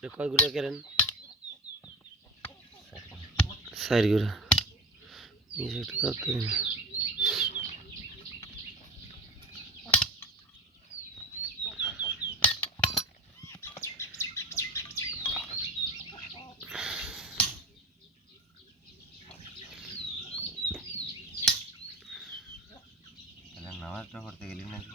এটা কয় গুড়া কেরেন চার গুড়া নিচে একটু তত্ত্ব দিন তাহলে নামাজটা পড়তে গেলি নাকি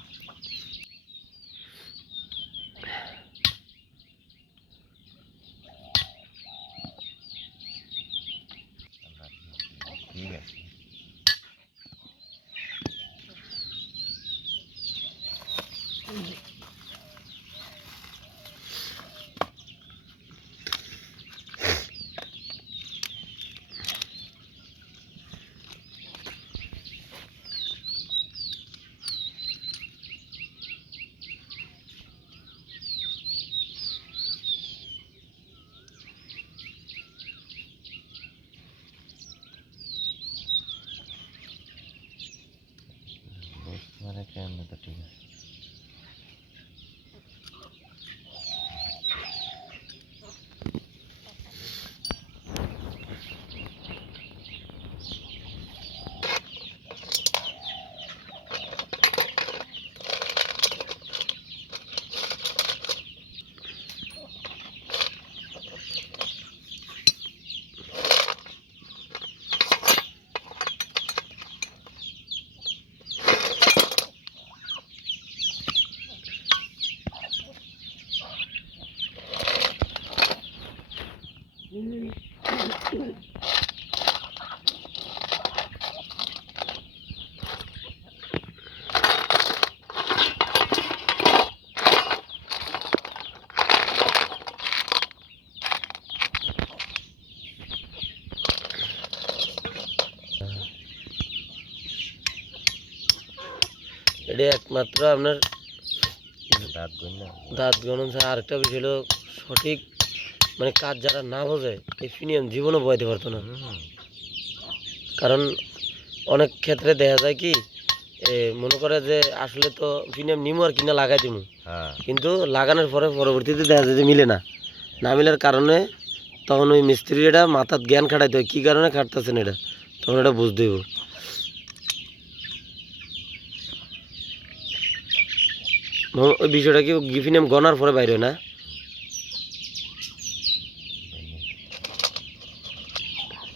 বুঝতে পারে কেমন এটা একমাত্র আপনার দাঁত গুণ দাঁত গণন ছাড়া আরেকটা বিষয় হলো সঠিক মানে কাজ যারা না বোঝে এই ফিনিয়াম জীবনও বইতে পারতো না। কারণ অনেক ক্ষেত্রে দেখা যায় কি মনে করে যে আসলে তো ফিনিয়াম নিমু আর কিনা লাগাই দিমু। হ্যাঁ। কিন্তু লাগানোর পরে পরবর্তীতে দেখা যায় যে মিলে না। না মিলার কারণে তখন ওই মিস্ত্রি এটা মাথার জ্ঞান খাটাইতে হয় কী কারণে খাটতেছেন এটা? তখন এটা বুঝতে হইব ওই বিষয়টা কি গিফিনিয়াম গনার পরে বাইরে না?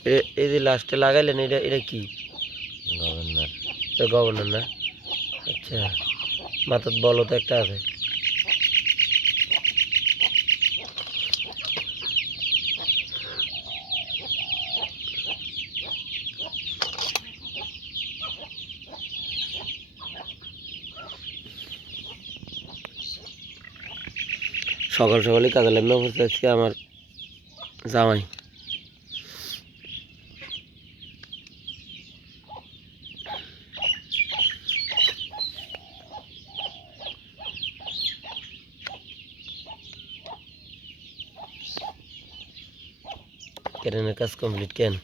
এই যে লাস্টে লাগাইলেন এটা এটা কি? গভর্নর। গভর্নর না? আচ্ছা মাথার বলো তো একটা আছে। সকাল সকালে কাজে লাগলে আজকে আমার জামাই। কেরেনের কাজ কমপ্লিট কেন?